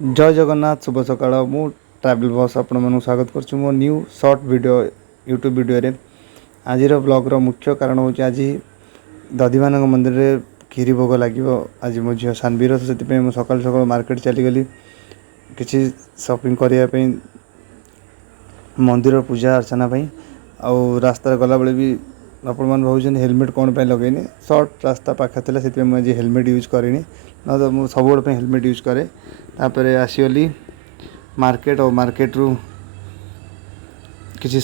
जय जगन्नाथ शुभ सकाळ मु ट्रावेल बस आपण मन स्वागत कर मो new short video YouTube video रे आज ब्लॉग रो मुख्य कारण हूँ आज दधिमान मंदिर रे खीरी भोग लगे आज मो झील सानवीर से सकाल सकाल मार्केट चलीगली किसी शॉपिंग करने मंदिर पूजा अर्चना आउ रास्ता गला बेले भी आपण मैंने भावुं हेलमेट कौन पर लगेनि सर्ट रास्ता पाखे थी से मुझे हेलमेट यूज करेनि ना तो मुझे सब हेलमेट यूज करे तापर आसीगली मार्केट और मार्केट रु किसी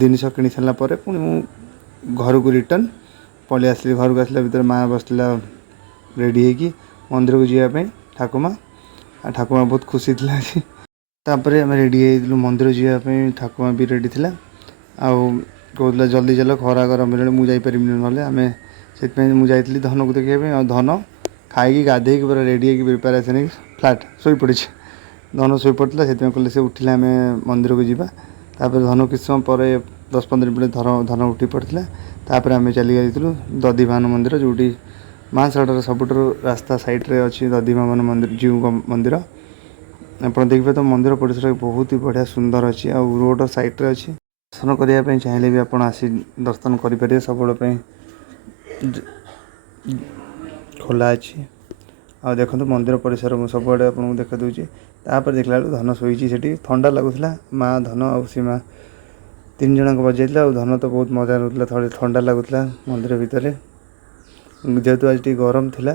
जिनस किनी सारा पुणी मु घर को रिटर्न पलि आसली घर को आसला भर माँ बसला रेडी होगी मंदिर को जावाई ठाकुमा ठाकुमा बहुत खुशी थी तापर आम रेडी हो मंदिर जावाई ठाकुमा भी रेडी थी आउ कहला जल्दी चल खरा गरम मुझे ना आम से मुझे धन को देखा धन खाई गाधे पूरा रेडी होगी प्रिपेरेसन फ्लाट शोई पड़ी धन शोई पड़ा से कहले से उठिला आम मंदिर को जापर धन किस समय पर 10-15 मिनट धन उठी पड़ा तापर आम चली जाइलु दधिमान मंदिर जोटी महासागर सबुठ रास्ता साइड्रे अच्छी दधिमान मंदिर जीव मंदिर आप देखिए तो मंदिर परिसर बहुत ही बढ़िया सुंदर अच्छी आ रोड साइड्रे अच्छी दर्शन करने चाहिए भी आप आसी दर्शन करेंगे सब खोला अच्छी आ देखो मंदिर परिसर सब आड़े आपको देखा दूसरी तापर देखला धन शोची से ठंडा लगुला माँ धन आ सीमा 3 जन बजाइला धन तो बहुत मजा रोला थोड़े ठंडा लगुला मंदिर भितर जेहेतु आज गरम थिला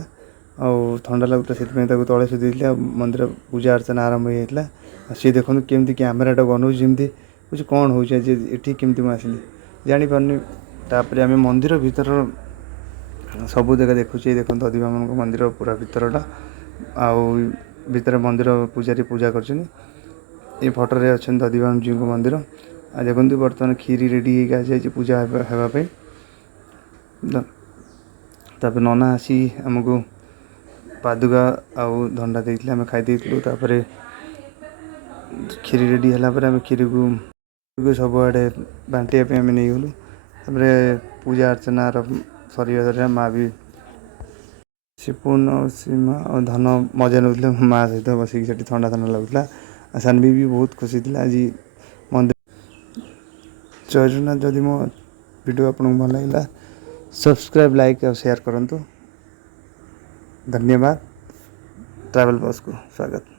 आउ ठंडा लगुला से तले सुधी मंदिर पूजा अर्चना आरंभ होता सी देखो केमती कैमेराटा बनाऊँ जमी कुछ कौन हो ये केमती मुझे जापारे तापर आम मंदिर भीतर सबू जगह देखुचे देखो दधिमान मंदिर पूरा भीतरटा आउ भीतर मंदिर पूजारी पूजा कर फटोरे अच्छा दधिमान जी को मंदिर आ देखते बर्तमान खीरी रेडी हो पूजा होगापी तापर नना आसी आमको पादुका आउ धंडा देते आम खाई तापर खीरी रेडी है आम खीरी को सब आड़े बांटापी आम नहीं गलु तापर पूजा अर्चना सर माँ भी सिपुन सीमा और धन मजा नौले माँ सहित बसिक ठंडा ठंडा लगुला सानवी भी बहुत खुशी थी आज मंदिर जय जगन्नाथ जदि मो वीडियो आपको भल लगा सब्सक्राइब लाइक और शेयर करूँ धन्यवाद ट्रैवल बस को स्वागत।